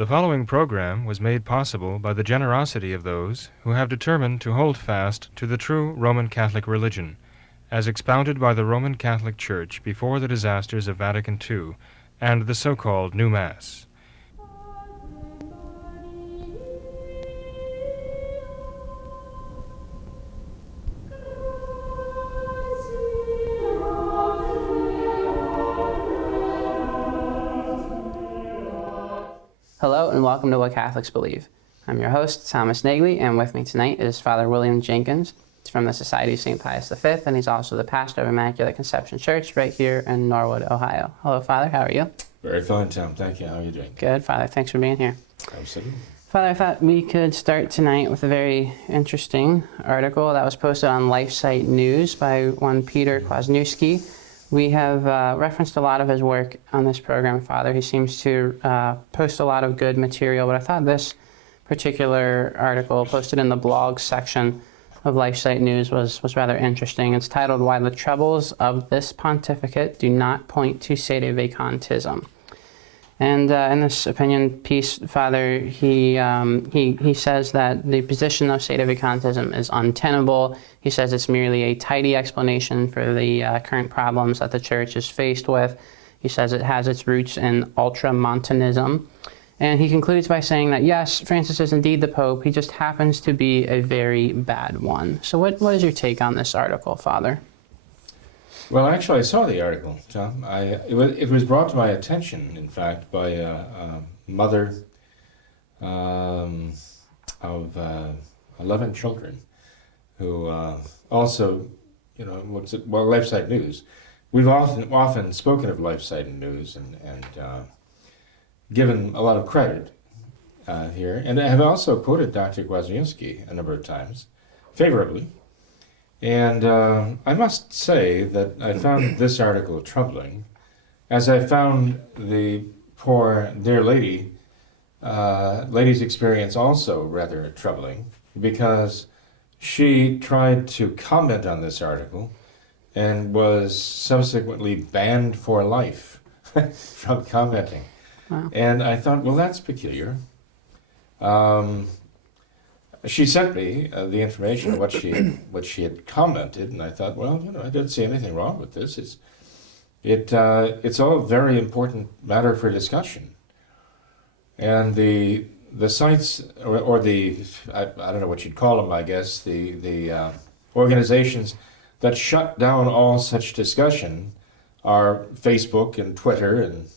The following program was made possible by the generosity of those who have determined to hold fast to the true Roman Catholic religion, as expounded by the Roman Catholic Church before the disasters of Vatican II and the so-called New Mass. Hello and welcome to What Catholics Believe. I'm your host, Thomas Nagley, and with me tonight is Father William Jenkins. He's from the Society of St. Pius V, and he's also the pastor of Immaculate Conception Church right here in Norwood, Ohio. Hello, Father. How are you? Very fine, Tom. Thank you. How are you doing? Good, Father. Thanks for being here. Absolutely. Father, I thought we could start tonight with a very interesting article that was posted on LifeSite News by one Peter Kwasniewski. We have referenced a lot of his work on this program, Father. He seems to post a lot of good material, but I thought this particular article posted in the blog section of LifeSite News was rather interesting. It's titled, "Why the Troubles of This Pontificate Do Not Point to Sedevacantism." And in this opinion piece, Father, he says that the position of Sedevacantism is untenable. He says it's merely a tidy explanation for the current problems that the Church is faced with. He says it has its roots in ultramontanism. And he concludes by saying that, yes, Francis is indeed the Pope. He just happens to be a very bad one. So what is your take on this article, Father? Well, actually, I saw the article, Tom. It was brought to my attention, in fact, by a mother of 11 children who also, looks at, LifeSite News. We've often spoken of LifeSite News and given a lot of credit here. And I have also quoted Dr. Kwasniewski a number of times, favorably. And I must say that I found this article troubling, as I found the poor dear lady's experience also rather troubling, because she tried to comment on this article and was subsequently banned for life from commenting. Wow. And I thought, well, that's peculiar. She sent me the information of what she had commented, and I thought, well, I didn't see anything wrong with this. It's all a very important matter for discussion. And the sites or the I don't know what you'd call them, I guess, the organizations that shut down all such discussion are Facebook and Twitter, and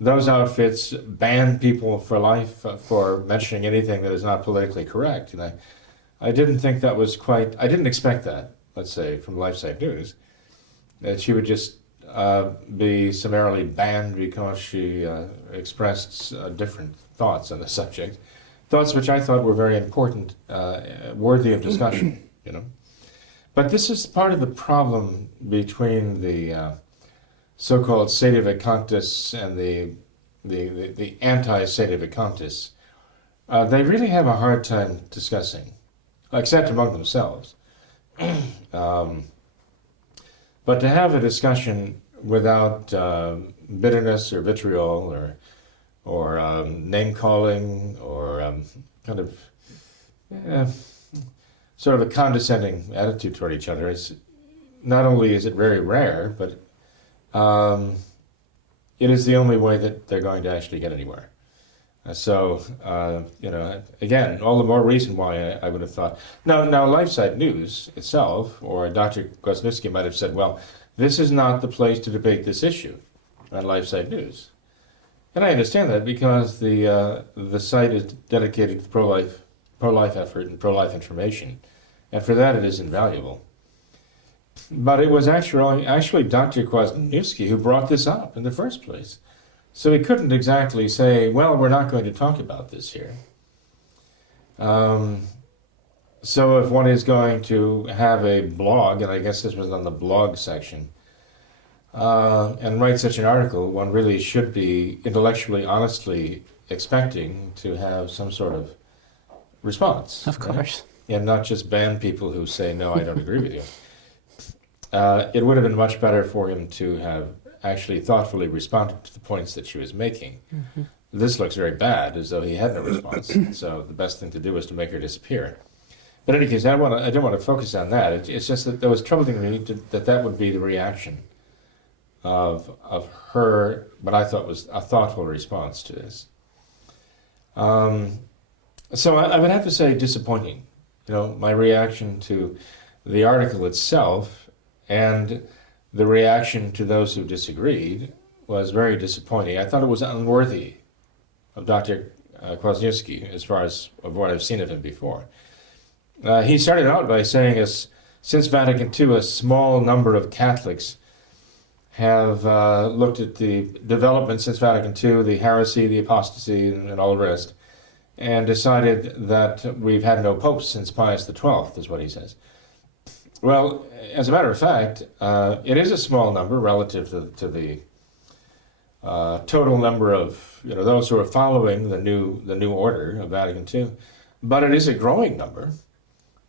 those outfits ban people for life for mentioning anything that is not politically correct. And I didn't think that was I didn't expect that, let's say, from LifeSite News, that she would just be summarily banned because she expressed different thoughts on the subject. Thoughts which I thought were very important, worthy of discussion, But this is part of the problem between the so-called Sedevacantists and the anti-Sedevacantists. They really have a hard time discussing, except among themselves. But to have a discussion without bitterness or vitriol or name-calling or kind of sort of a condescending attitude toward each other is not only is it very rare, but it is the only way that they're going to actually get anywhere. Again, all the more reason why I would have thought. Now, LifeSite News itself, or Dr. Kwasniewski might have said, well, this is not the place to debate this issue on LifeSite News. And I understand that because the site is dedicated to pro-life effort and pro-life information, and for that it is invaluable. But it was actually Dr. Kwasniewski who brought this up in the first place. So he couldn't exactly say, well, we're not going to talk about this here. So if one is going to have a blog, and I guess this was on the blog section, and write such an article, one really should be intellectually, honestly expecting to have some sort of response. Of course. Right? And not just ban people who say, no, I don't agree with you. It would have been much better for him to have actually thoughtfully responded to the points that she was making. this looks very bad, as though he had no response. So the best thing to do was to make her disappear. But in any case, I don't want to focus on that. It's just that it was troubling to me that would be the reaction of her, what I thought was a thoughtful response to this. So I would have to say disappointing. My reaction to the article itself and the reaction to those who disagreed was very disappointing. I thought it was unworthy of Dr. Kwasniewski, as far as of what I've seen of him before. He started out by saying, since Vatican II, a small number of Catholics have looked at the development since Vatican II, the heresy, the apostasy, and all the rest, and decided that we've had no popes since Pius XII, is what he says. Well, as a matter of fact, it is a small number relative to the total number of those who are following the new order of Vatican II, but it is a growing number,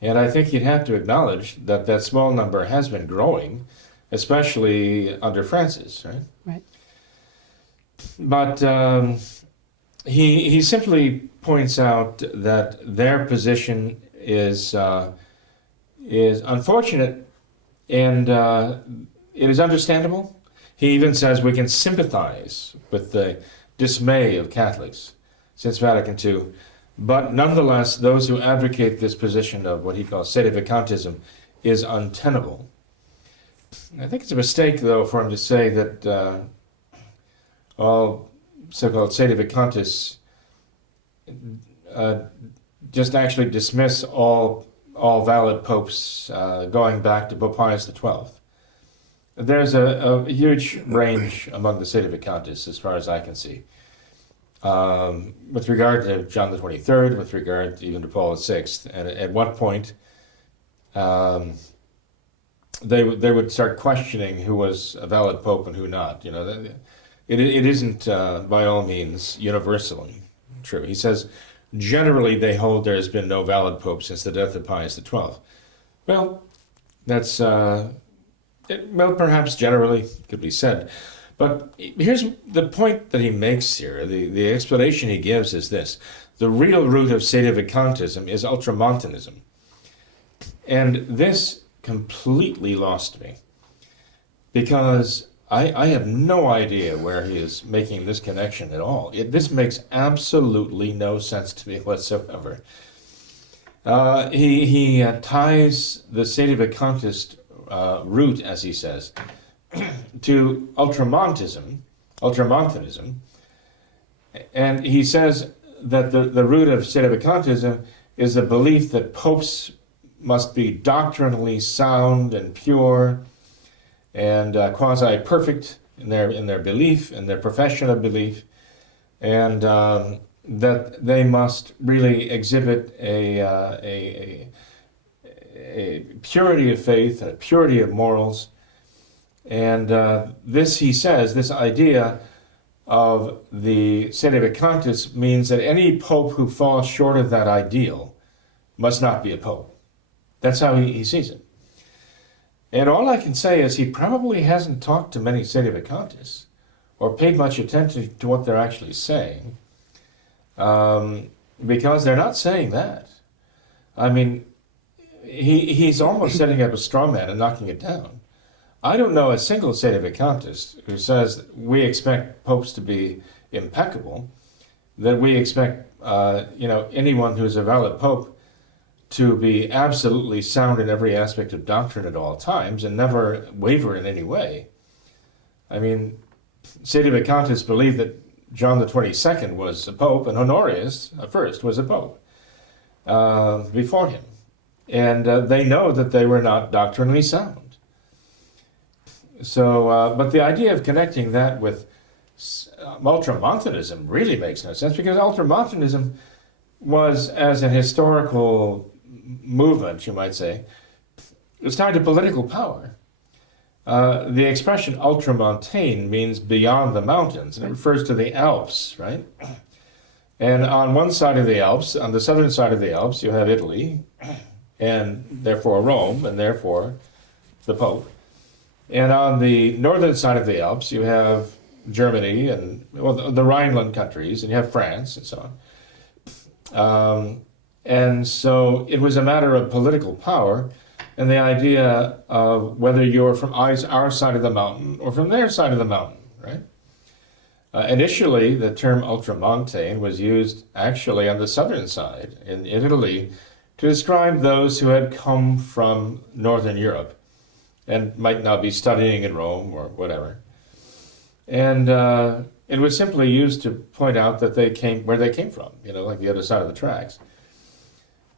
and I think you'd have to acknowledge that small number has been growing, especially under Francis, right? Right. But he simply points out that their position is unfortunate, and it is understandable. He even says we can sympathize with the dismay of Catholics since Vatican II, but nonetheless, those who advocate this position of what he calls Sedevacantism is untenable. I think it's a mistake, though, for him to say that all so-called Sedevacantists just actually dismiss all valid popes going back to Pope Pius XII. There's a huge range among the Sedevacantists, as far as I can see, with regard to John the 23rd, with regard even to Paul VI. And at what point they would start questioning who was a valid pope and who not. It isn't by all means universally true. He says generally they hold there has been no valid pope since the death of Pius XII. Well, that's perhaps generally could be said. But here's the point that he makes here. The explanation he gives is this. The real root of Sedevacantism is Ultramontanism. And this completely lost me, because I have no idea where he is making this connection at all. This makes absolutely no sense to me whatsoever. He ties the Sedevacantist root, as he says, to Ultramontanism, and he says that the root of Sedevacantism is the belief that popes must be doctrinally sound and pure and quasi-perfect in their belief, in their profession of belief, and that they must really exhibit a purity of faith and a purity of morals. And this, he says, this idea of the Sedevacantists means that any pope who falls short of that ideal must not be a pope. That's how he sees it. And all I can say is he probably hasn't talked to many Sedevacantists or paid much attention to what they're actually saying, because they're not saying that. I mean, he's almost setting up a straw man and knocking it down. I don't know a single Sedevacantist who says we expect popes to be impeccable, that we expect anyone who's a valid pope to be absolutely sound in every aspect of doctrine at all times and never waver in any way. I mean, Sedevacantists believe that John the 22nd was a pope and Honorius first was a pope before him. And they know that they were not doctrinally sound. So, but the idea of connecting that with Ultramontanism really makes no sense, because Ultramontanism was, as a historical movement, you might say, it was tied to political power. The expression ultramontane means beyond the mountains, and it refers to the Alps, right? And on one side of the Alps, on the southern side of the Alps, you have Italy, and therefore Rome, and therefore the Pope. And on the northern side of the Alps, you have Germany and the Rhineland countries, and you have France and so on. And so it was a matter of political power and the idea of whether you're from our side of the mountain or from their side of the mountain, right? Initially, the term ultramontane was used actually on the southern side in Italy to describe those who had come from Northern Europe and might now be studying in Rome or whatever. And it was simply used to point out that they came where they came from, like the other side of the tracks.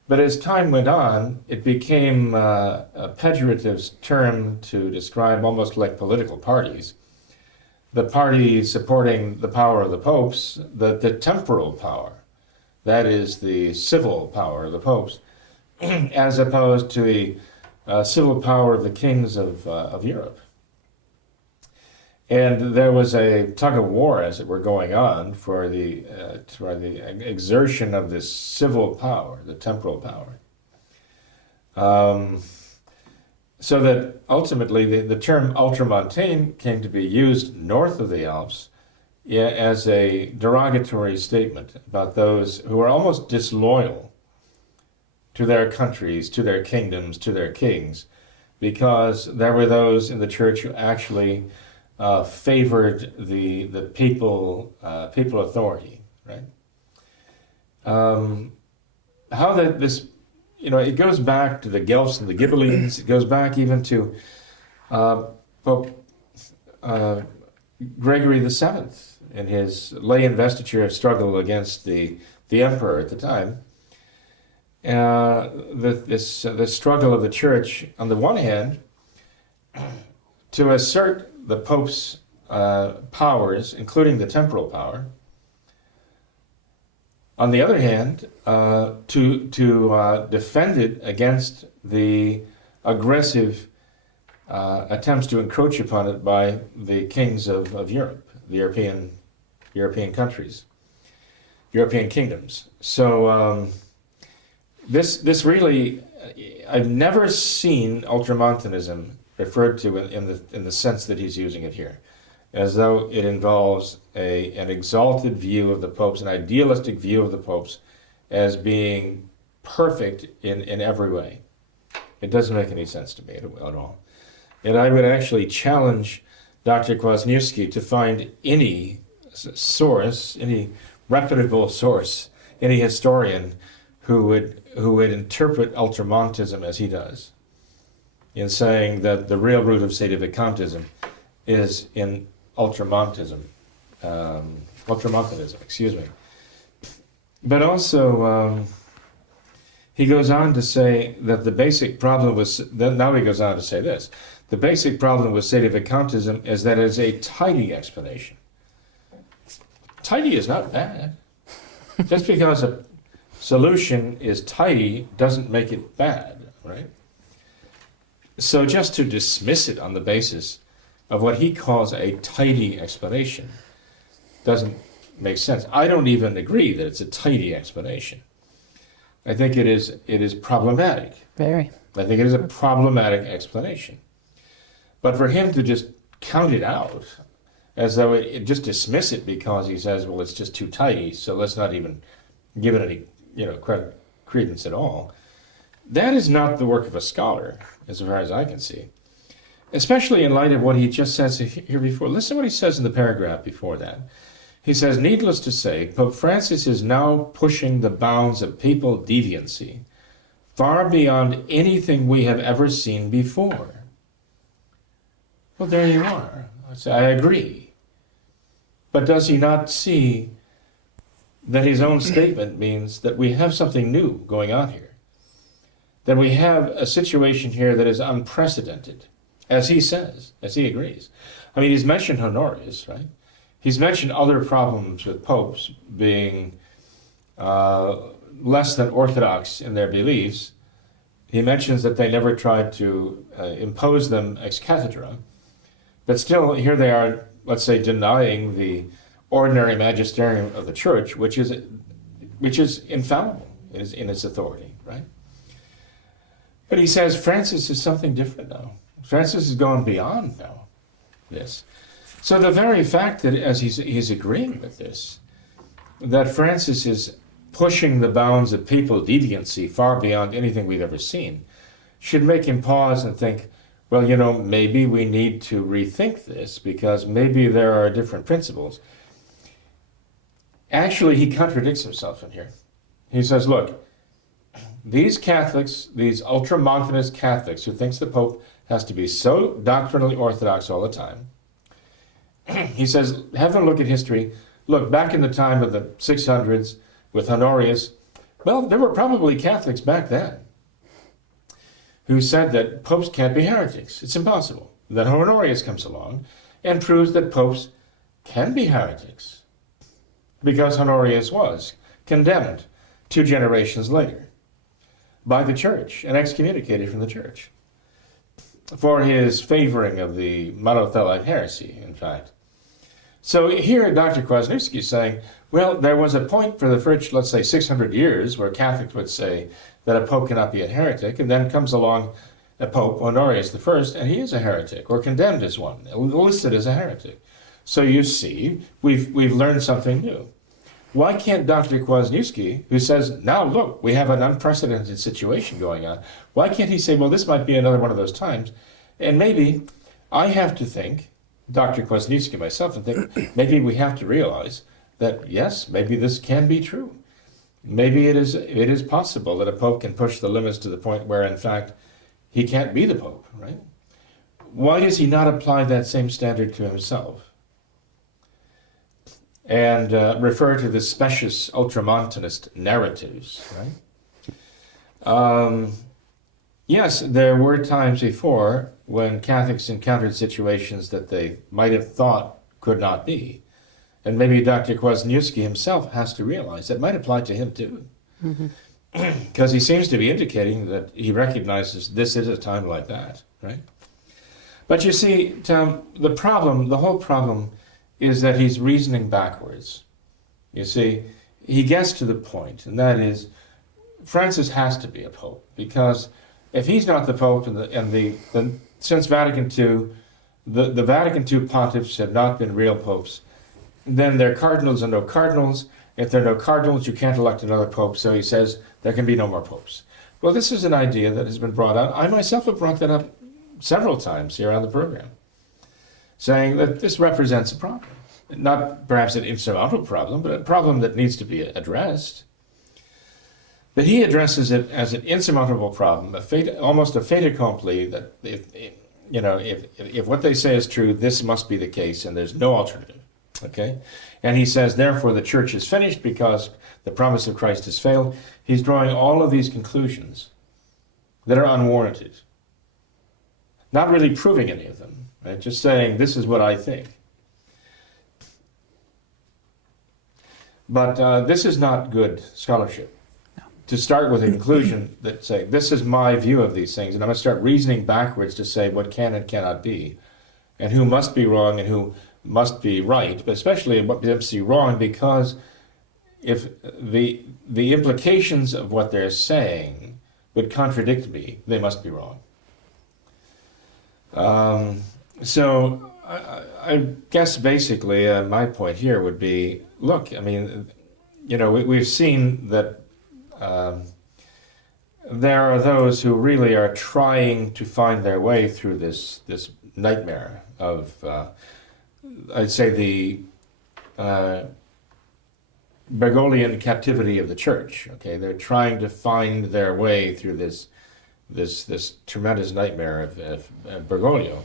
But as time went on, it became a pejorative term to describe almost like political parties. The party supporting the power of the popes, the temporal power, that is the civil power of the popes, as opposed to the civil power of the kings of Europe. And there was a tug of war, as it were, going on for the exertion of this civil power, the temporal power. So that ultimately the term ultramontane came to be used north of the Alps as a derogatory statement about those who were almost disloyal to their countries, to their kingdoms, to their kings, because there were those in the church who actually favored the papal authority, right? How that this, it goes back to the Guelphs and the Ghibellines. It goes back even to Pope Gregory VII in his lay investiture struggle against the emperor at the time. The struggle of the church, on the one hand, to assert the Pope's powers, including the temporal power. On the other hand, to defend it against the aggressive attempts to encroach upon it by the kings of Europe, the European countries, European kingdoms. So this really, I've never seen ultramontanism referred to in the sense that he's using it here, as though it involves an exalted view of the popes, an idealistic view of the popes as being perfect in every way. It doesn't make any sense to me at all. And I would actually challenge Dr. Kwasniewski to find any source, any reputable source, any historian who would interpret ultramontism as he does, in saying that the real root of Sedevacantism is in ultramontanism, excuse me. But also, he goes on to say that the basic problem was, now he goes on to say this, the basic problem with Sedevacantism is that it is a tidy explanation. Tidy is not bad. Just because a solution is tidy doesn't make it bad, right? So just to dismiss it on the basis of what he calls a tidy explanation doesn't make sense. I don't even agree that it's a tidy explanation. I think it is problematic. Very. I think it is a problematic explanation. But for him to just count it out as though it just dismiss it because he says, well, it's just too tidy, so let's not even give it any credence at all, that is not the work of a scholar, as far as I can see. Especially in light of what he just says here before. Listen to what he says in the paragraph before that. He says, needless to say, Pope Francis is now pushing the bounds of papal deviancy far beyond anything we have ever seen before. Well, there you are. I agree. But does he not see that his own statement means that we have something new going on here? That we have a situation here that is unprecedented, as he says, as he agrees. I mean, he's mentioned Honorius, right? He's mentioned other problems with popes being less than orthodox in their beliefs. He mentions that they never tried to impose them ex cathedra, but still here they are, let's say, denying the ordinary magisterium of the church, which is infallible in its authority, right? But he says Francis is something different now. Francis has gone beyond now this. So the very fact that as he's agreeing with this, that Francis is pushing the bounds of papal deviancy far beyond anything we've ever seen, should make him pause and think, well, you know, maybe we need to rethink this because maybe there are different principles. Actually, he contradicts himself in here. He says, look, these Catholics, these ultramontanist Catholics who thinks the Pope has to be so doctrinally orthodox all the time, he says, have a look at history. Look, back in the time of the 600s with Honorius, well, there were probably Catholics back then who said that popes can't be heretics. It's impossible. Then Honorius comes along and proves that popes can be heretics because Honorius was condemned 2 generations later by the church and excommunicated from the church for his favoring of the monothelite heresy, in fact. So here Dr. Kwasniewski is saying, well, there was a point for the first, let's say, 600 years where Catholics would say that a pope cannot be a heretic, and then comes along a pope, Honorius I, and he is a heretic, or condemned as one, listed as a heretic. So you see, we've learned something new. Why can't Dr. Kwasniewski, who says, now look, we have an unprecedented situation going on, why can't he say, well, this might be another one of those times, and maybe I have to think, Dr. Kwasniewski myself, and think, maybe we have to realize that, yes, maybe this can be true. Maybe it is possible that a pope can push the limits to the point where, in fact, he can't be the pope, right? Why does he not apply that same standard to himself and refer to the specious ultramontanist narratives, right? Yes, there were times before when Catholics encountered situations that they might have thought could not be. And maybe Dr. Kwasniewski himself has to realize that might apply to him too. Because he seems to be indicating that he recognizes this is a time like that, right? But you see, Tom, the whole problem is that he's reasoning backwards. You see, he gets to the point, and that is, Francis has to be a pope, because if he's not the pope, since Vatican II, the Vatican II pontiffs have not been real popes, then they're cardinals and no cardinals. If there are no cardinals, you can't elect another pope. So he says there can be no more popes. Well, this is an idea that has been brought out. I myself have brought that up several times here on the program, saying that this represents a problem. Not perhaps an insurmountable problem, but a problem that needs to be addressed. But he addresses it as an insurmountable problem, almost a fait accompli, that if what they say is true, this must be the case, and there's no alternative. Okay? And he says, therefore, the church is finished because the promise of Christ has failed. He's drawing all of these conclusions that are unwarranted. Not really proving any of them, right? Just saying, this is what I think. But this is not good scholarship. No. To start with a conclusion that say, this is my view of these things, and I'm going to start reasoning backwards to say what can and cannot be, and who must be wrong and who must be right, but especially what must be wrong, because if the implications of what they're saying would contradict me, they must be wrong. So I guess basically my point here would be, look, I mean, we've seen that there are those who really are trying to find their way through this nightmare of I'd say the Bergoglian captivity of the church. Okay, they're trying to find their way through this tremendous nightmare of Bergoglio.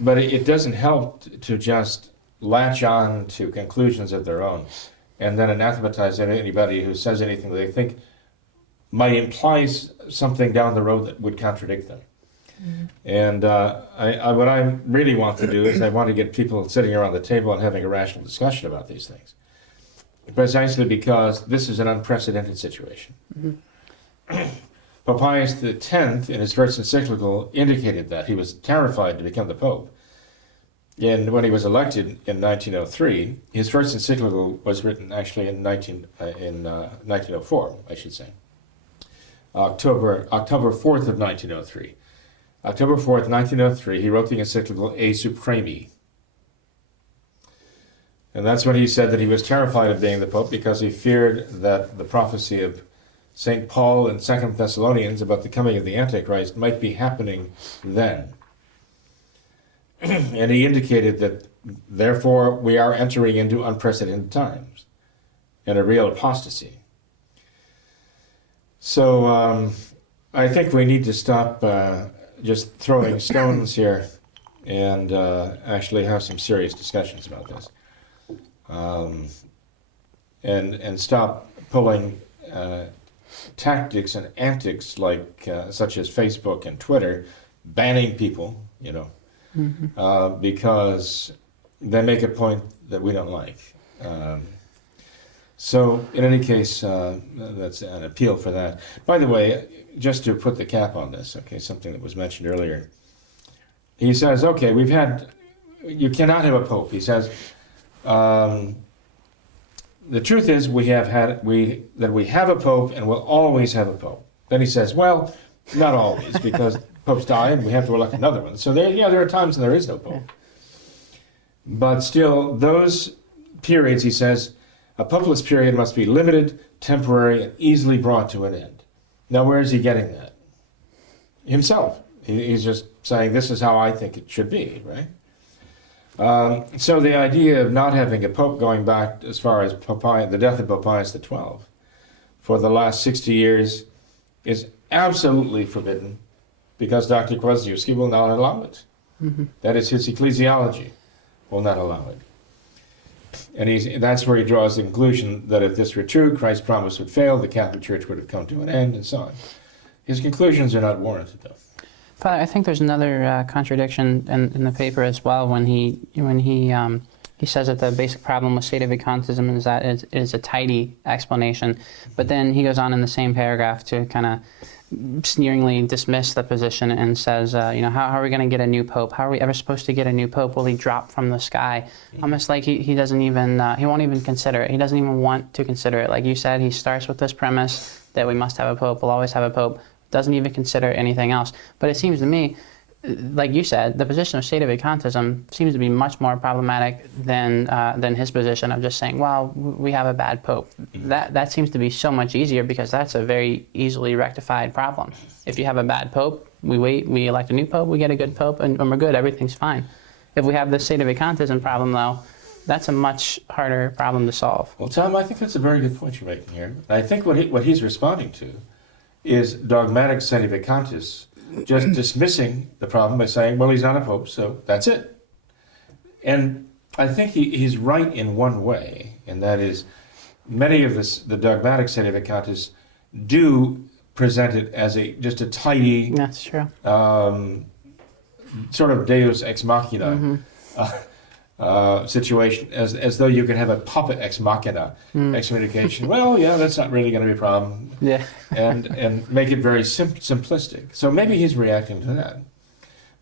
But it doesn't help to just latch on to conclusions of their own and then anathematize anybody who says anything they think might imply something down the road that would contradict them. And what I really want to do is I want to get people sitting around the table and having a rational discussion about these things. Precisely because this is an unprecedented situation. Pope Pius X, in his first encyclical, indicated that he was terrified to become the Pope. And when he was elected in 1903, his first encyclical was written actually in 1904, I should say. October 4th of 1903. October 4th, 1903, he wrote the encyclical E Supremi, And that's when he said that he was terrified of being the Pope because he feared that the prophecy of St. Paul in 2 Thessalonians about the coming of the Antichrist might be happening then. And he indicated that, therefore, we are entering into unprecedented times and a real apostasy. So I think we need to stop just throwing stones here and actually have some serious discussions about this. And stop pulling tactics and antics like such as Facebook and Twitter, banning people, because they make a point that we don't like. So in any case, that's an appeal for that. By the way, just to put the cap on this, okay, something that was mentioned earlier. He says, okay, you cannot have a pope. He says, the truth is we have a pope and we'll always have a pope. Then he says, well, not always, because popes die and we have to elect another one. So there are times when there is no pope. But still, those periods, he says, a popeless period must be limited, temporary, and easily brought to an end. Now, where is he getting that? Himself. He's just saying, this is how I think it should be, right? So the idea of not having a pope going back as far as the death of Pope Pius XII for the last 60 years is absolutely forbidden because Dr. Kwasniewski will not allow it. Mm-hmm. That is, his ecclesiology will not allow it. And that's where he draws the conclusion that if this were true, Christ's promise would fail, the Catholic Church would have come to an end, and so on. His conclusions are not warranted, though. Father, I think there's another contradiction in the paper as well when he says that the basic problem with Sedevacantism is that it is a tidy explanation, but then he goes on in the same paragraph to kind of sneeringly dismiss the position and says, how are we going to get a new pope? How are we ever supposed to get a new pope? Will he drop from the sky? Almost like he doesn't even, he won't even consider it. He doesn't even want to consider it. Like you said, he starts with this premise that we must have a pope, we'll always have a pope, doesn't even consider anything else. But it seems to me, like you said, the position of Sedevacantism seems to be much more problematic than his position of just saying, well, we have a bad pope. That seems to be so much easier because that's a very easily rectified problem. If you have a bad pope, we wait, we elect a new pope, we get a good pope, and we're good, everything's fine. If we have the Sedevacantism problem, though, that's a much harder problem to solve. Well, Tom, I think that's a very good point you're making here. I think what he's responding to is dogmatic Sedevacantists just dismissing the problem by saying, well, he's not a pope, so that's it. And I think he's right in one way, and that is many of the dogmatic Sedevacantists do present it as just a tidy, that's true, sort of deus ex machina situation, as though you could have a puppet ex machina excommunication. Well, yeah, that's not really going to be a problem. Yeah. and make it very simplistic. So maybe he's reacting to that.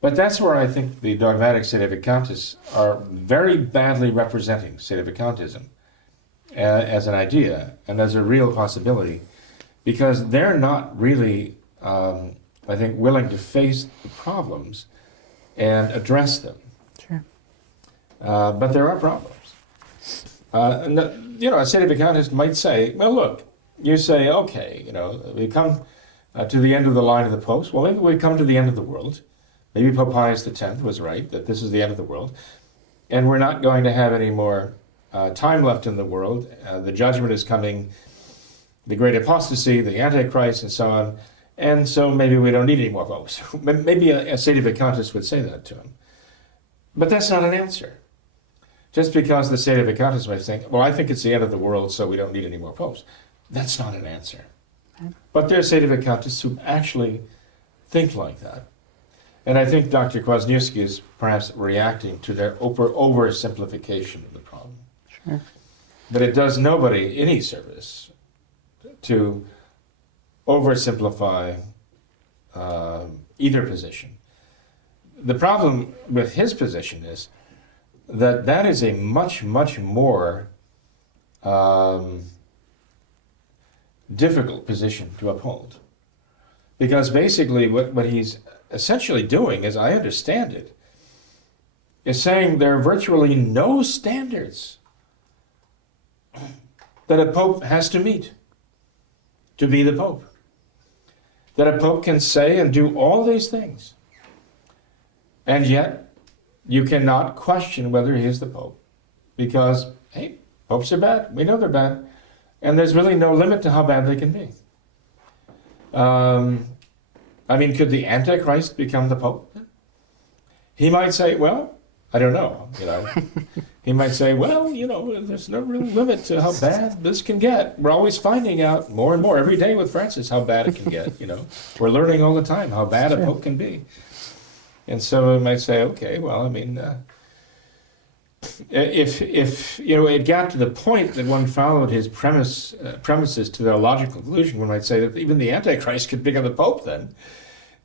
But that's where I think the dogmatic Sedevacantists are very badly representing Sedevacantism as an idea and as a real possibility, because they're not really, I think, willing to face the problems and address them. Sure. But there are problems. A Sedevacantist might say, well, look, you say, okay, we come to the end of the line of the popes. Well, maybe we come to the end of the world. Maybe Pope Pius X was right, that this is the end of the world. And we're not going to have any more time left in the world. The judgment is coming, the great apostasy, the Antichrist, and so on. And so maybe we don't need any more popes. Maybe a Sedevacantist would say that to him. But that's not an answer. Just because the Sedevacantists might think, well, I think it's the end of the world, so we don't need any more popes. That's not an answer. But there are Sedevacantists who actually think like that. And I think Dr. Kwasniewski is perhaps reacting to their oversimplification of the problem. Sure. But it does nobody any service to oversimplify either position. The problem with his position is that is a much, much more difficult position to uphold. Because basically what he's essentially doing, as I understand it, is saying there are virtually no standards that a pope has to meet to be the pope. That a pope can say and do all these things, and yet you cannot question whether he is the pope, because, hey, popes are bad. We know they're bad. And there's really no limit to how bad they can be. I mean, could the Antichrist become the pope? He might say, well, I don't know, He might say, well, there's no real limit to how bad this can get. We're always finding out more and more every day with Francis how bad it can get, We're learning all the time how bad a pope can be. And so we might say, okay, well, I mean, if it got to the point that one followed his premises to their logical conclusion, one might say that even the Antichrist could become the Pope then.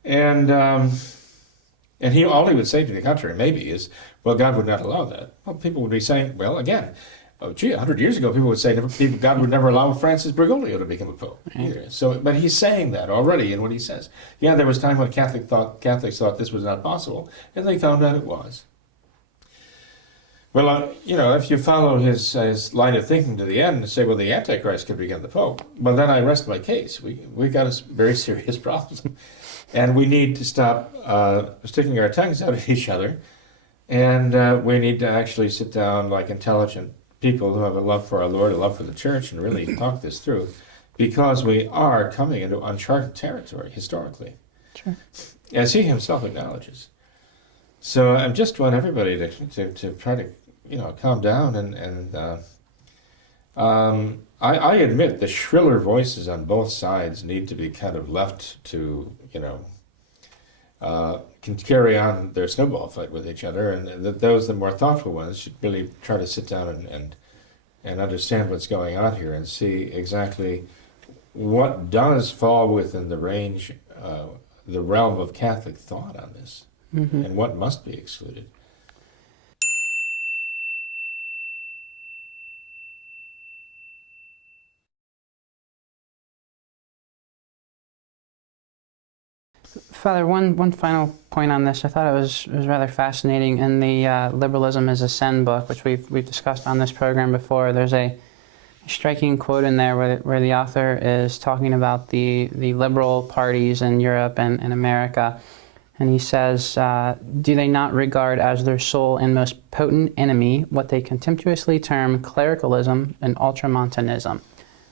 And all he would say to the contrary, maybe, is, well, God would not allow that. Well, people would be saying, well, again, 100 years ago, people would say God would never allow Francis Bergoglio to become a pope either. So, but he's saying that already in what he says. Yeah, there was a time when Catholics thought this was not possible, and they found out it was. Well, if you follow his line of thinking to the end and say, well, the Antichrist could become the Pope, well, then I rest my case. We got a very serious problem. And we need to stop sticking our tongues out at each other. And we need to actually sit down like intelligent people who have a love for our Lord, a love for the church, and really talk this through. Because we are coming into uncharted territory, historically. Sure. As he himself acknowledges. So I just want everybody to try to, calm down and I admit the shriller voices on both sides need to be kind of left to, can carry on their snowball fight with each other, and that those, the more thoughtful ones, should really try to sit down and understand what's going on here and see exactly what does fall within the range, the realm of Catholic thought on this. Mm-hmm. And what must be excluded. Father, one final point on this. I thought it was rather fascinating. In the Liberalism is a Sin book, which we've discussed on this program before, there's a striking quote in there where the author is talking about the liberal parties in Europe and in America. And he says, do they not regard as their sole and most potent enemy what they contemptuously term clericalism and ultramontanism?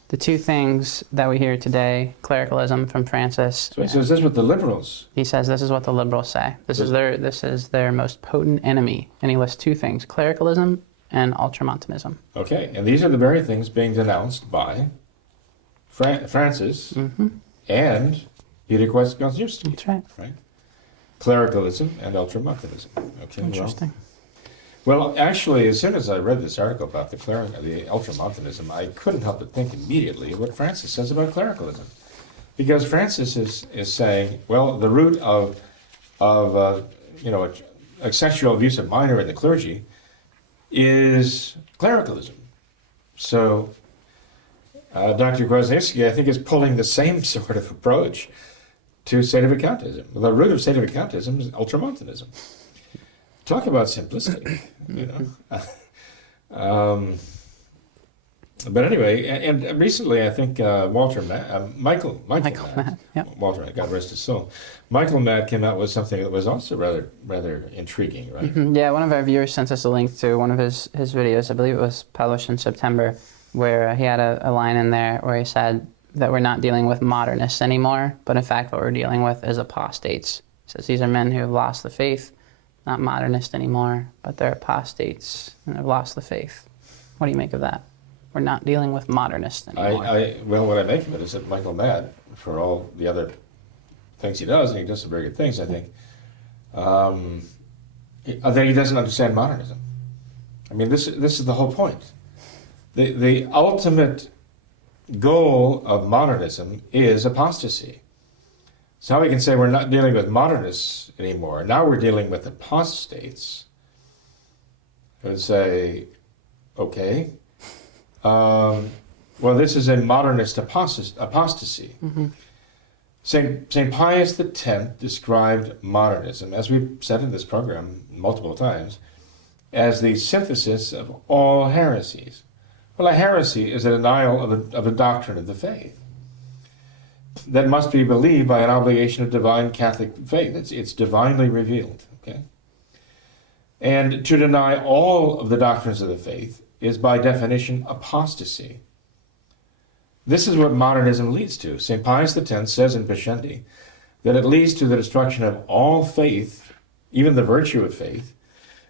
The two things that we hear today, clericalism from Francis. So he says this is what the liberals. He says this is what the liberals say. This is their most potent enemy. And he lists two things, clericalism and ultramontanism. Okay, and these are the very things being denounced by Francis and Peter Kwasniewski. That's right. Right? Clericalism and ultramontanism. Okay. Interesting. Well, actually, as soon as I read this article about the ultramontanism, I couldn't help but think immediately of what Francis says about clericalism, because Francis is saying, well, the root of a sexual abuse of minor in the clergy is clericalism. So Dr. Kwasniewski, I think, is pulling the same sort of approach to Sedevacantism. The root of Sedevacantism is ultramontanism. Talk about simplicity, But anyway, and recently I think Michael Matt, yep. Walter Matt, God rest his soul. Michael Matt came out with something that was also rather intriguing, right? Mm-hmm. Yeah, one of our viewers sent us a link to one of his videos. I believe it was published in September, where he had a line in there where he said that we're not dealing with modernists anymore, but in fact what we're dealing with is apostates. He says these are men who have lost the faith, not modernists anymore, but they're apostates and have lost the faith. What do you make of that? We're not dealing with modernists anymore. Well, what I make of it is that Michael Matt, for all the other things he does, and he does some very good things, I think, that he doesn't understand modernism. I mean, this is the whole point. The ultimate goal of modernism is apostasy. So how we can say we're not dealing with modernists anymore, now we're dealing with apostates. I would say, okay, well, this is a modernist apostasy. Mm-hmm. St. Pius X described modernism, as we've said in this program multiple times, as the synthesis of all heresies. Well, a heresy is a denial of a doctrine of the faith that must be believed by an obligation of divine Catholic faith. It's divinely revealed. Okay? And to deny all of the doctrines of the faith is by definition apostasy. This is what modernism leads to. St. Pius X says in Pascendi that it leads to the destruction of all faith, even the virtue of faith,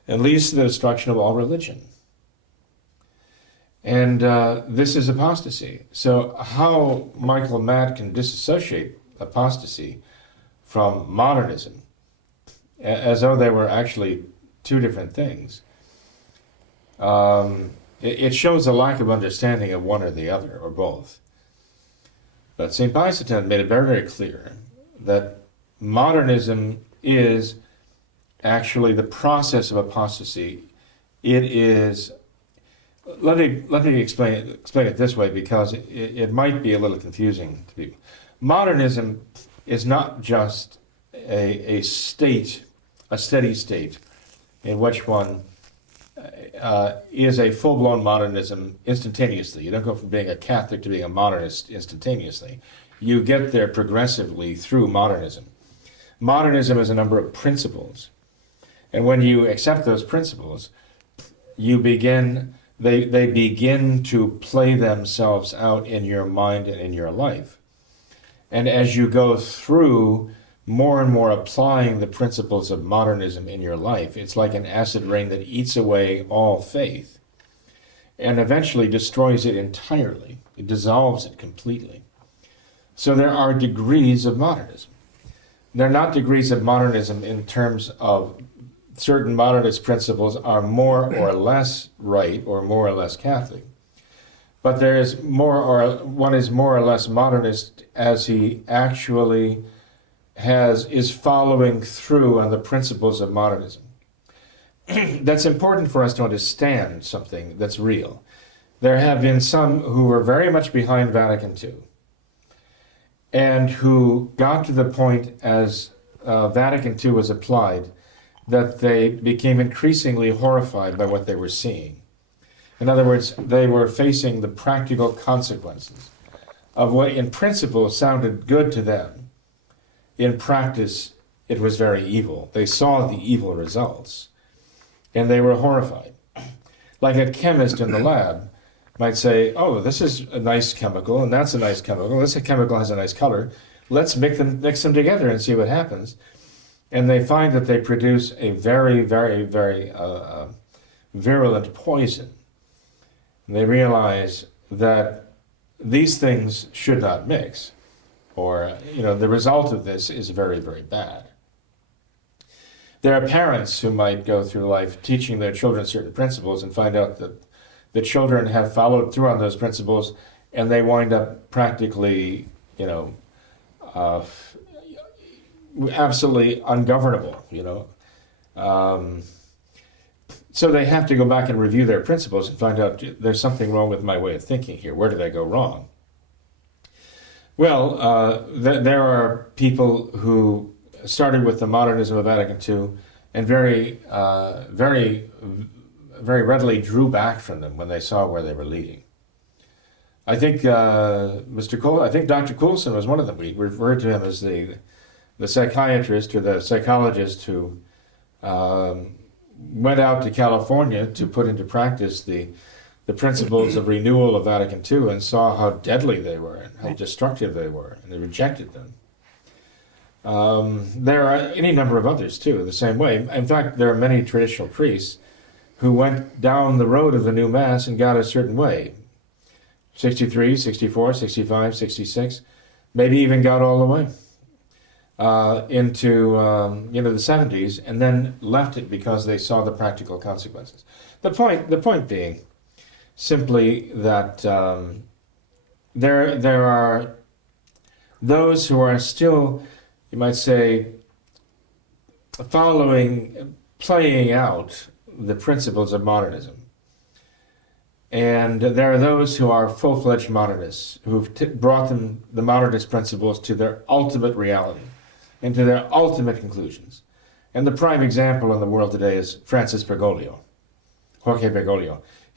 and leads to the destruction of all religion. And this is apostasy. So how Michael Matt can disassociate apostasy from modernism, as though they were actually two different things, it shows a lack of understanding of one or the other, or both. But St. Pius X made it very, very clear that modernism is actually the process of apostasy. It is, let me explain it this way, because it might be a little confusing to people. Modernism is not just a state, a steady state, in which one is a full-blown modernism instantaneously. You don't go from being a Catholic to being a modernist instantaneously. You get there progressively through modernism. Modernism is a number of principles. And when you accept those principles, they begin to play themselves out in your mind and in your life. And as you go through more and more applying the principles of modernism in your life, it's like an acid rain that eats away all faith and eventually destroys it entirely. It dissolves it completely. So there are degrees of modernism. They're not degrees of modernism in terms of certain modernist principles are more or less right or more or less Catholic. But one is more or less modernist as he actually is following through on the principles of modernism. That's important for us to understand something that's real. There have been some who were very much behind Vatican II and who got to the point as Vatican II was applied that they became increasingly horrified by what they were seeing. In other words, they were facing the practical consequences of what in principle sounded good to them. In practice, it was very evil. They saw the evil results, and they were horrified. Like a chemist in the lab might say, oh, this is a nice chemical, and that's a nice chemical. This chemical has a nice color. Let's mix them together and see what happens. And they find that they produce a very, very, very virulent poison. And they realize that these things should not mix, or the result of this is very, very bad. There are parents who might go through life teaching their children certain principles and find out that the children have followed through on those principles, and they wind up practically, absolutely ungovernable, So they have to go back and review their principles and find out there's something wrong with my way of thinking here. Where did I go wrong? Well, there are people who started with the modernism of Vatican II and very, very, very readily drew back from them when they saw where they were leading. I think Dr. Coulson was one of them. We referred to him as the psychiatrist or the psychologist who went out to California to put into practice the principles of renewal of Vatican II and saw how deadly they were and how destructive they were, and they rejected them. There are any number of others too, the same way. In fact, there are many traditional priests who went down the road of the new Mass and got a certain way. 63, 64, 65, 66, maybe even got all the way into the 70s, and then left it because they saw the practical consequences. The point being simply that there are those who are still, you might say, playing out the principles of modernism. And there are those who are full-fledged modernists who've brought the modernist principles to their ultimate reality and to their ultimate conclusions. And the prime example in the world today is Jorge Bergoglio.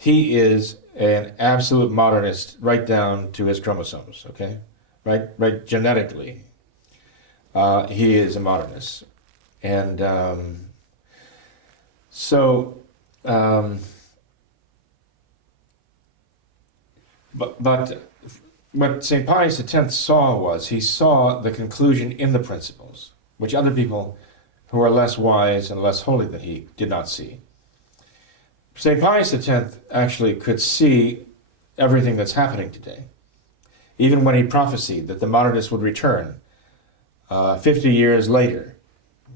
he is an absolute modernist right down to his chromosomes, okay? Right genetically. He is a modernist. And but what St. Pius X saw was, he saw the conclusion in the principles, which other people who are less wise and less holy than he did not see. St. Pius X actually could see everything that's happening today. Even when he prophesied that the modernists would return 50 years later,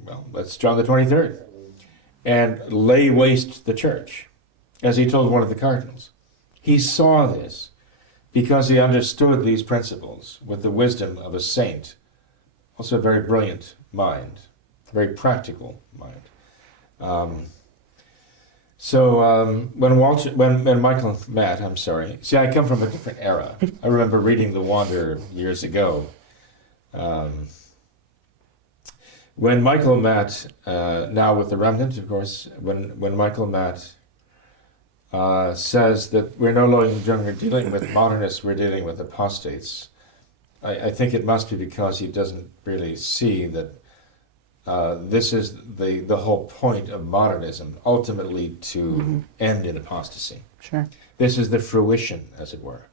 well, that's John the 23rd, and lay waste the church, as he told one of the cardinals. He saw this because he understood these principles with the wisdom of a saint, also a very brilliant mind, a very practical mind. When Michael met, I'm sorry. See, I come from a different era. I remember reading The Wanderer years ago. When Michael met, now with the remnant, of course, when Michael met, says that we're no longer dealing with modernists, we're dealing with apostates. I think it must be because he doesn't really see that this is the whole point of modernism, ultimately to end in apostasy. Sure. This is the fruition, as it were,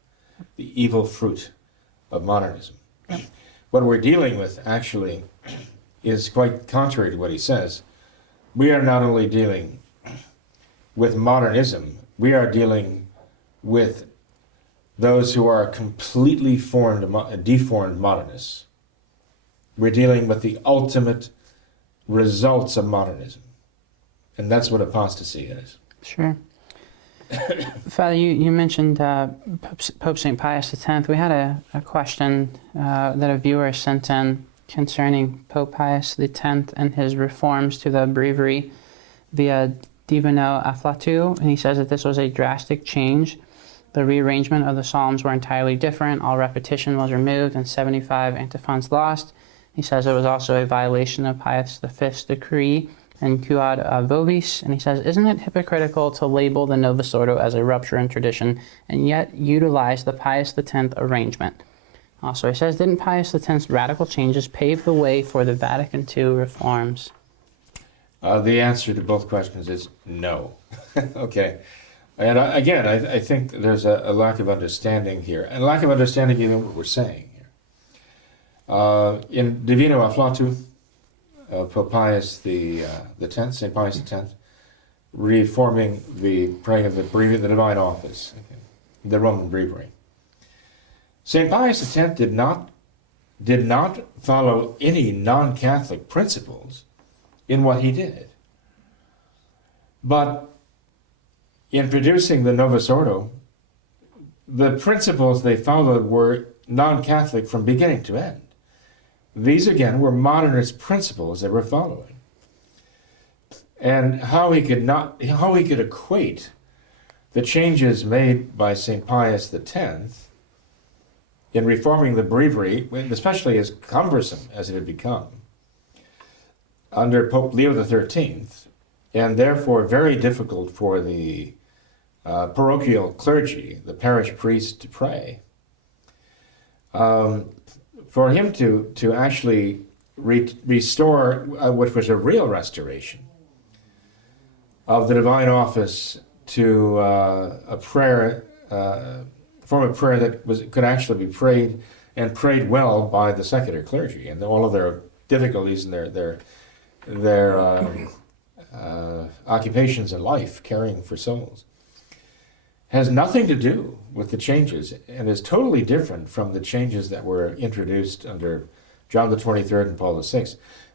the evil fruit of modernism. Yep. What we're dealing with, actually, is quite contrary to what he says. We are not only dealing with modernism, we are dealing with those who are completely deformed modernists. We're dealing with the ultimate results of modernism. And that's what apostasy is. Sure. Father, you mentioned Pope St. Pius X. We had a question that a viewer sent in concerning Pope Pius X and his reforms to the Breviary via Divino, afflatu, and he says that this was a drastic change. The rearrangement of the psalms were entirely different. All repetition was removed and 75 antiphons lost. He says it was also a violation of Pius V's decree and Quod Vobis, and he says, isn't it hypocritical to label the Novus Ordo as a rupture in tradition and yet utilize the Pius X arrangement? Also, he says, didn't Pius X's radical changes pave the way for the Vatican II reforms? The answer to both questions is no. Okay. And I think there's a lack of understanding here, and a lack of understanding even what we're saying here. In Divino afflatu, Pope Pius the Tenth, St. Pius X, reforming the praying of the divine office, okay, the Roman Breviary. St. Pius X did not follow any non-Catholic principles in what he did. But in producing the Novus Ordo, the principles they followed were non-Catholic from beginning to end. These, again, were modernist principles they were following. And how he could equate the changes made by St. Pius X in reforming the Breviary, especially as cumbersome as it had become, under Pope Leo XIII, and therefore very difficult for the parochial clergy, the parish priest, to pray. For him to actually restore, which was a real restoration of the divine office to a prayer, form of prayer that could actually be prayed and prayed well by the secular clergy, and all of their difficulties and their occupations in life, caring for souls, has nothing to do with the changes, and is totally different from the changes that were introduced under John the 23rd and Paul VI.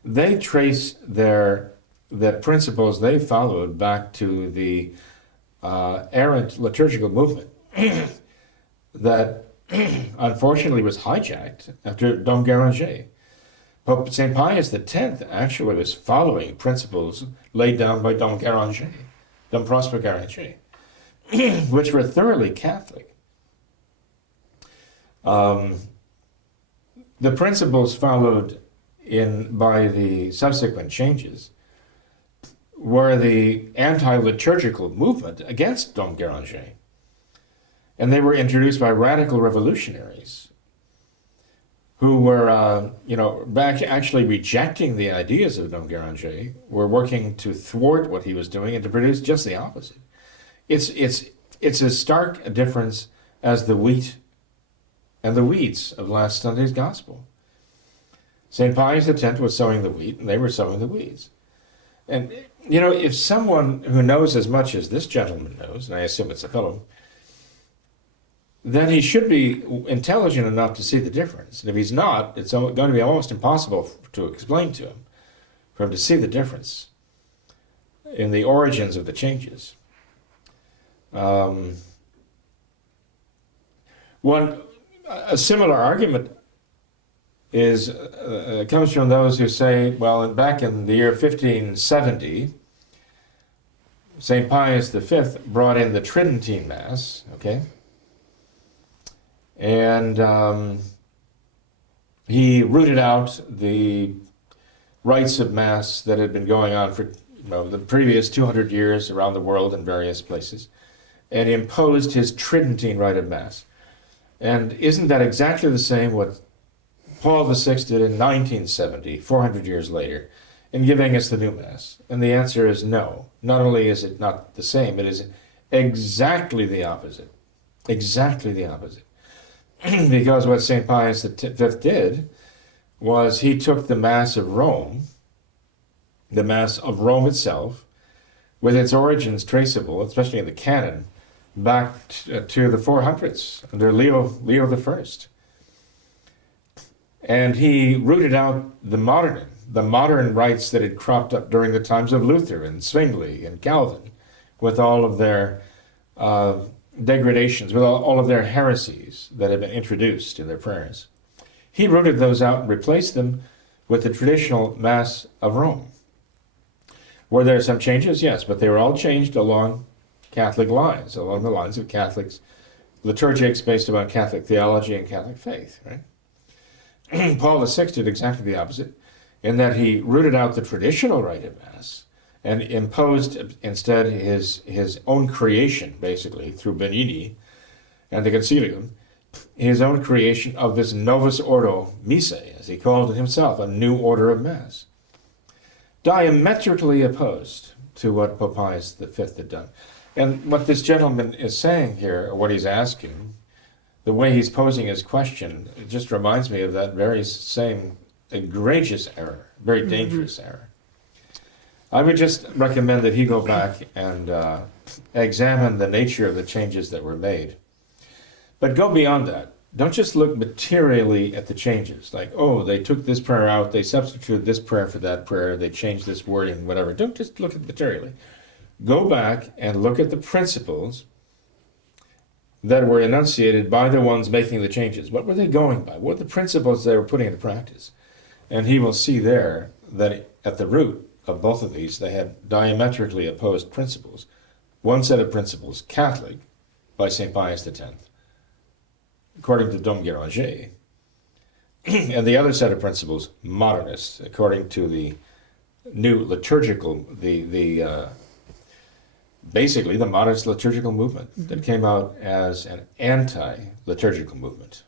They trace the principles they followed back to the errant liturgical movement that unfortunately was hijacked after Dom Guéranger. Pope St. Pius X actually was following principles laid down by Dom Guéranger, Dom Prosper Guéranger, which were thoroughly Catholic. The principles followed by the subsequent changes were the anti-liturgical movement against Dom Guéranger. And they were introduced by radical revolutionaries who were, actually rejecting the ideas of Dom Guéranger, were working to thwart what he was doing and to produce just the opposite. It's as stark a difference as the wheat and the weeds of last Sunday's gospel. St. Pius X was sowing the wheat, and they were sowing the weeds. And, if someone who knows as much as this gentleman knows, and I assume it's a fellow, then he should be intelligent enough to see the difference. And if he's not, it's going to be almost impossible to explain to him, for him to see the difference in the origins of the changes. A similar argument comes from those who say, well, back in the year 1570, St. Pius V brought in the Tridentine Mass, okay? And he rooted out the rites of Mass that had been going on for the previous 200 years around the world in various places, and imposed his Tridentine rite of Mass. And isn't that exactly the same what Paul VI did in 1970, 400 years later, in giving us the new Mass? And the answer is no. Not only is it not the same, it is exactly the opposite. Exactly the opposite. Because what St. Pius V did was he took the Mass of Rome itself, with its origins traceable, especially in the canon, back to the 400s under Leo I. And he rooted out the modern rites that had cropped up during the times of Luther and Zwingli and Calvin, with all of their degradations, with all of their heresies that had been introduced in their prayers. He rooted those out and replaced them with the traditional Mass of Rome. Were there some changes? Yes, but they were all changed along Catholic lines, along the lines of Catholics, liturgics based upon Catholic theology and Catholic faith, right? Paul VI did exactly the opposite, in that he rooted out the traditional rite of Mass and imposed instead his own creation, basically, through Bernini and the Concilium, his own creation of this Novus Ordo Missae, as he called it himself, a new order of Mass, diametrically opposed to what Pope Pius V had done. And what this gentleman is saying here, or what he's asking, the way he's posing his question, it just reminds me of that very same egregious error, very dangerous error. I would just recommend that he go back and examine the nature of the changes that were made. But go beyond that. Don't just look materially at the changes, like, oh, they took this prayer out, they substituted this prayer for that prayer, they changed this wording, whatever. Don't just look at it materially. Go back and look at the principles that were enunciated by the ones making the changes. What were they going by? What were the principles they were putting into practice? And he will see there that at the root of both of these, they had diametrically opposed principles. One set of principles, Catholic, by St. Pius X, according to Dom Guéranger, and the other set of principles, Modernist, according to the new liturgical, basically the modernist liturgical movement that came out as an anti-liturgical movement.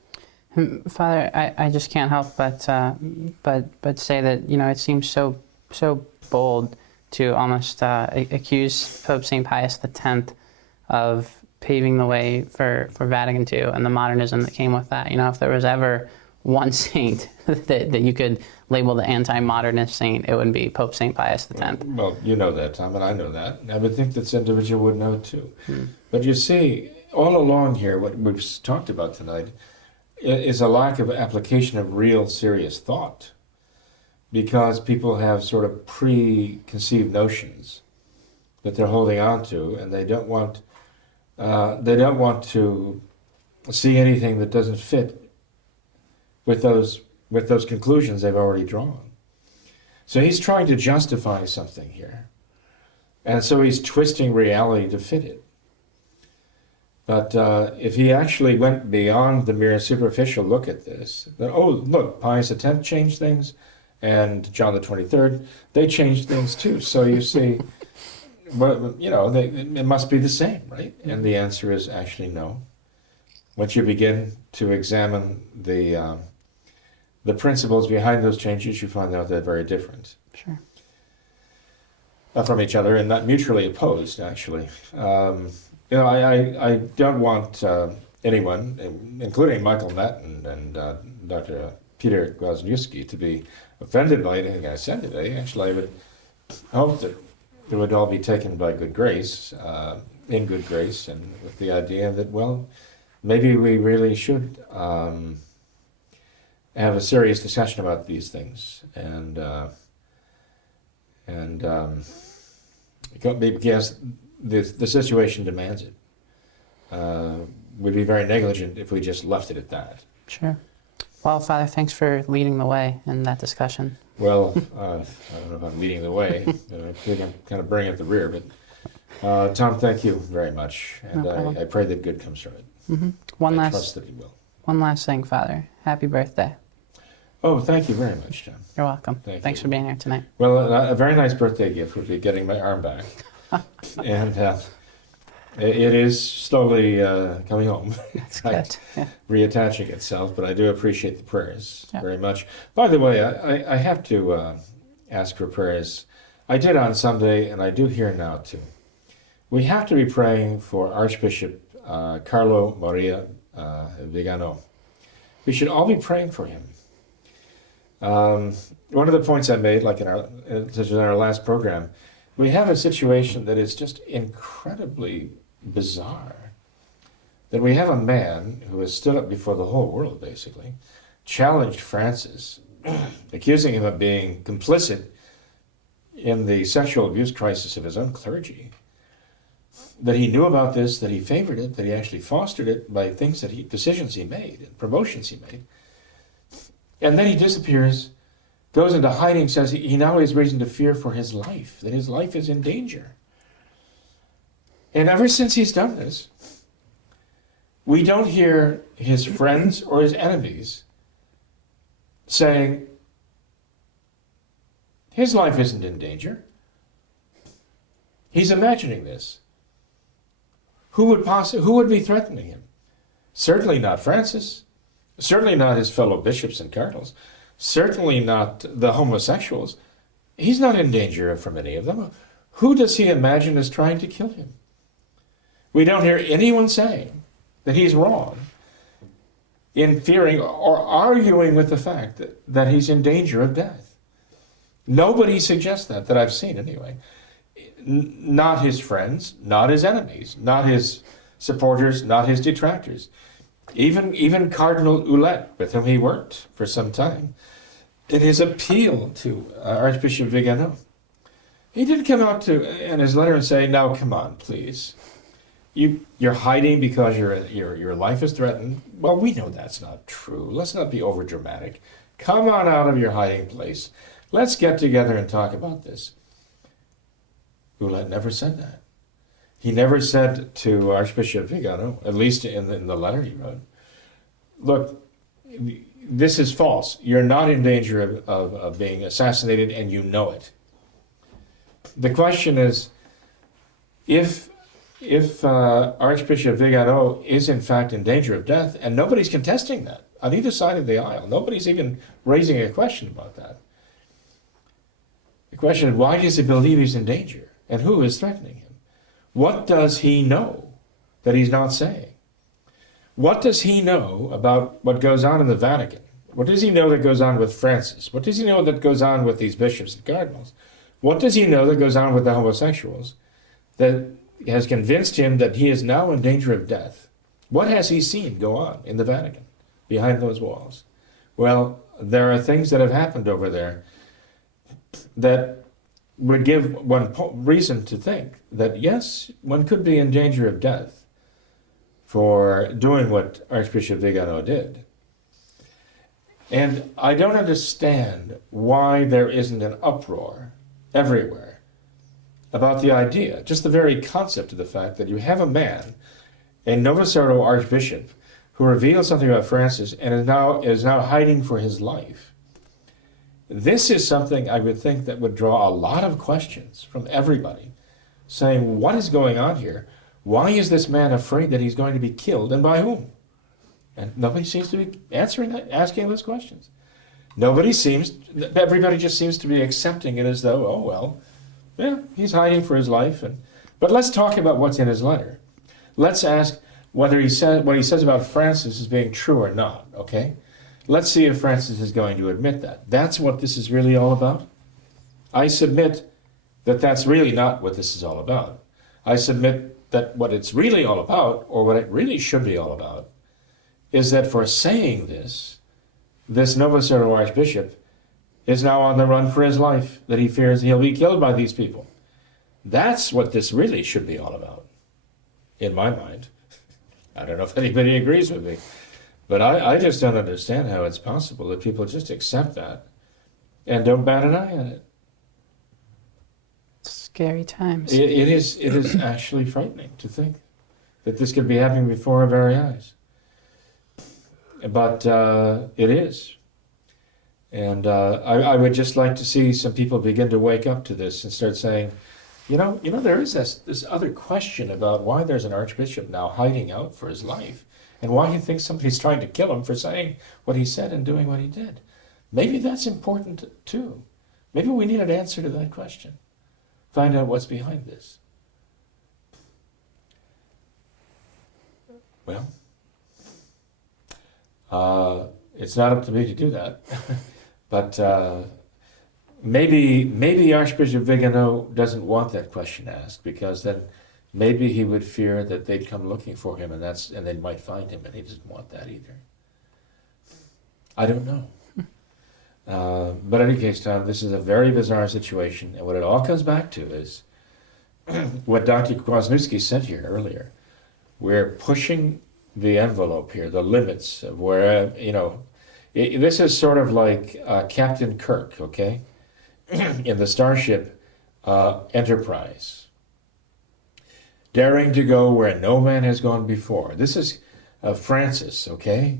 Father, I just can't help but say that it seems so bold to almost accuse Pope St. Pius X of paving the way for Vatican II and the modernism that came with that. If there was ever one saint that you could label the anti-modernist saint, it would be Pope St. Pius X. Well, you know that, Tom, and I know that. I would think this individual would know too. But you see, all along here, what we've talked about tonight is a lack of application of real serious thought, because people have sort of preconceived notions that they're holding on to, and they don't want to see anything that doesn't fit with those conclusions they've already drawn. So he's trying to justify something here, and so he's twisting reality to fit it. But if he actually went beyond the mere superficial look at this, then, oh, look, Pius X changed things, and John the 23rd, they changed things too. So you see, well, it must be the same, right? And the answer is actually no. Once you begin to examine the principles behind those changes, you find out they're very different. Sure. From each other and not mutually opposed, actually. I don't want anyone, including Michael Natton and Dr. Peter Kwasniewski, to be offended by anything I said today. Actually, I would hope that it would all be taken by good grace, in good grace, and with the idea that, well, maybe we really should have a serious discussion about these things, and because the situation demands it. We'd be very negligent if we just left it at that. Sure. Well, Father, thanks for leading the way in that discussion. Well, I don't know if I'm leading the way. I think I'm kind of bringing up the rear, but Tom, thank you very much, and No I pray that good comes from it. Mm-hmm. I trust that he will. One last thing, Father. Happy birthday. Oh, thank you very much, Tom. You're welcome. Thanks for being here tonight. Well, a very nice birthday gift would be getting my arm back. And it is slowly coming home. That's good. Yeah. Reattaching itself, but I do appreciate the prayers very much. By the way, I have to ask for prayers. I did on Sunday, and I do here now too. We have to be praying for Archbishop Carlo Maria Viganò. We should all be praying for him. One of the points I made, like such as in our last program, we have a situation that is just incredibly bizarre. That we have a man who has stood up before the whole world, basically, challenged Francis, accusing him of being complicit in the sexual abuse crisis of his own clergy. That he knew about this, that he favored it, that he actually fostered it by decisions he made, and promotions he made. And then he disappears, goes into hiding, says he now has reason to fear for his life, that his life is in danger. And ever since he's done this, we don't hear his friends or his enemies saying, his life isn't in danger. He's imagining this. Who would be threatening him? Certainly not Francis. Certainly not his fellow bishops and cardinals. Certainly not the homosexuals. He's not in danger from any of them. Who does he imagine is trying to kill him? We don't hear anyone saying that he's wrong in fearing or arguing with the fact that he's in danger of death. Nobody suggests that I've seen anyway. Not his friends, not his enemies, not his supporters, not his detractors. Even Cardinal Ouellet, with whom he worked for some time, in his appeal to Archbishop Viganò, he didn't come out in his letter and say, "Now, come on, please. You're hiding because your life is threatened." Well, we know that's not true. Let's not be overdramatic. Come on out of your hiding place. Let's get together and talk about this. Ouellet never said that. He never said to Archbishop Viganò, at least in the letter he wrote, "Look, this is false. You're not in danger of being assassinated, and you know it." The question is, if Archbishop Viganò is in fact in danger of death, and nobody's contesting that on either side of the aisle, nobody's even raising a question about that. The question is, why does he believe he's in danger, and who is threatening him? What does he know that he's not saying? What does he know about what goes on in the Vatican? What does he know that goes on with Francis? What does he know that goes on with these bishops and cardinals? What does he know that goes on with the homosexuals that has convinced him that he is now in danger of death? What has he seen go on in the Vatican, behind those walls? Well, there are things that have happened over there that would give one reason to think that, yes, one could be in danger of death for doing what Archbishop Viganò did. And I don't understand why there isn't an uproar everywhere about the idea, just the very concept of the fact that you have a man, a Novus Ordo archbishop, who reveals something about Francis and is now hiding for his life. This is something I would think that would draw a lot of questions from everybody saying, what is going on here? Why is this man afraid that he's going to be killed, and by whom? And nobody seems to be asking those questions. Everybody just seems to be accepting it as though, oh, well, yeah, he's hiding for his life. But let's talk about what's in his letter. Let's ask whether what he says about Francis is being true or not, okay? Let's see if Francis is going to admit that. That's what this is really all about. I submit that that's really not what this is all about. I submit that what it's really all about, or what it really should be all about, is that for saying this Novus Ordo Archbishop is now on the run for his life, that he fears he'll be killed by these people. That's what this really should be all about, in my mind. I don't know if anybody agrees with me, but I just don't understand how it's possible that people just accept that and don't bat an eye at it. Scary times. It is actually frightening to think that this could be happening before our very eyes. But it is. And I would just like to see some people begin to wake up to this and start saying, you know, there is this other question about why there's an archbishop now hiding out for his life, and why he thinks somebody's trying to kill him for saying what he said and doing what he did. Maybe that's important too. Maybe we need an answer to that question. Find out what's behind this. Well, it's not up to me to do that, but maybe Archbishop Viganò doesn't want that question asked, because then maybe he would fear that they'd come looking for him, and they might find him, and he doesn't want that either. I don't know. But in any case, Tom, this is a very bizarre situation, and what it all comes back to is what Dr. Kwasniewski said here earlier. We're pushing the envelope here, the limits of where, this is sort of like Captain Kirk, okay, in the Starship Enterprise, daring to go where no man has gone before. This is Francis, okay,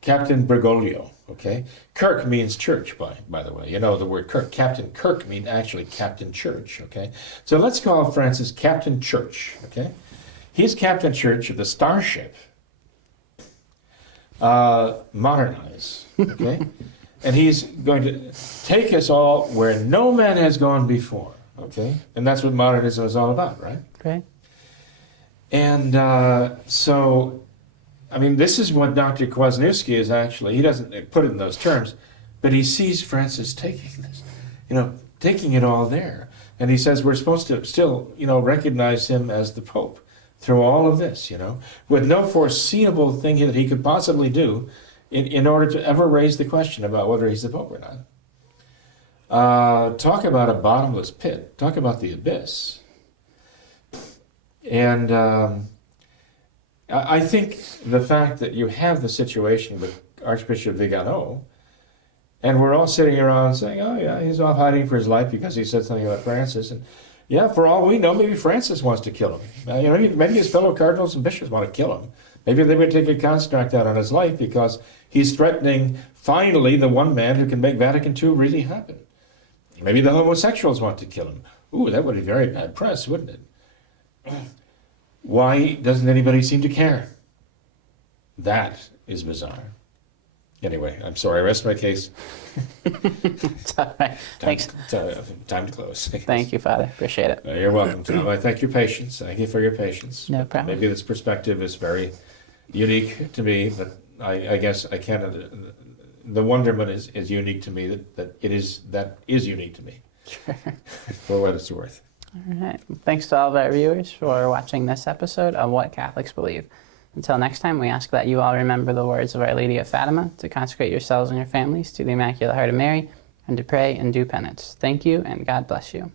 Captain Bergoglio, okay. Kirk means church, by the way. You know the word Kirk. Captain Kirk means actually Captain Church, okay. So let's call Francis Captain Church, okay. He's Captain Church of the Starship. Modernize, okay? And he's going to take us all where no man has gone before, okay? And that's what modernism is all about, right? Right. And so, I mean, this is what Dr. Kwasniewski is actually, he doesn't put it in those terms, but he sees Francis taking this, taking it all there. And he says we're supposed to still, recognize him as the Pope through all of this, with no foreseeable thing that he could possibly do in order to ever raise the question about whether he's the Pope or not. Talk about a bottomless pit. Talk about the abyss. And I think the fact that you have the situation with Archbishop Viganò, and we're all sitting around saying, oh yeah, he's off hiding for his life because he said something about Francis, and yeah, for all we know, maybe Francis wants to kill him. Maybe his fellow cardinals and bishops want to kill him. Maybe they would take a construct out on his life because he's threatening, finally, the one man who can make Vatican II really happen. Maybe the homosexuals want to kill him. Ooh, that would be very bad press, wouldn't it? Why doesn't anybody seem to care? That is bizarre. Anyway, I'm sorry, I rest my case. It's all right. Thanks. Time to close. Thank you, Father. Appreciate it. You're welcome, Tom. I thank your patience. Thank you for your patience. No problem. Maybe this perspective is very unique to me, but I guess I can't. The wonderment is unique to me. That is unique to me. Sure. For what it's worth. All right. Thanks to all of our viewers for watching this episode of What Catholics Believe. Until next time, we ask that you all remember the words of Our Lady of Fatima, to consecrate yourselves and your families to the Immaculate Heart of Mary, and to pray and do penance. Thank you, and God bless you.